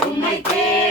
உம்மை தேடி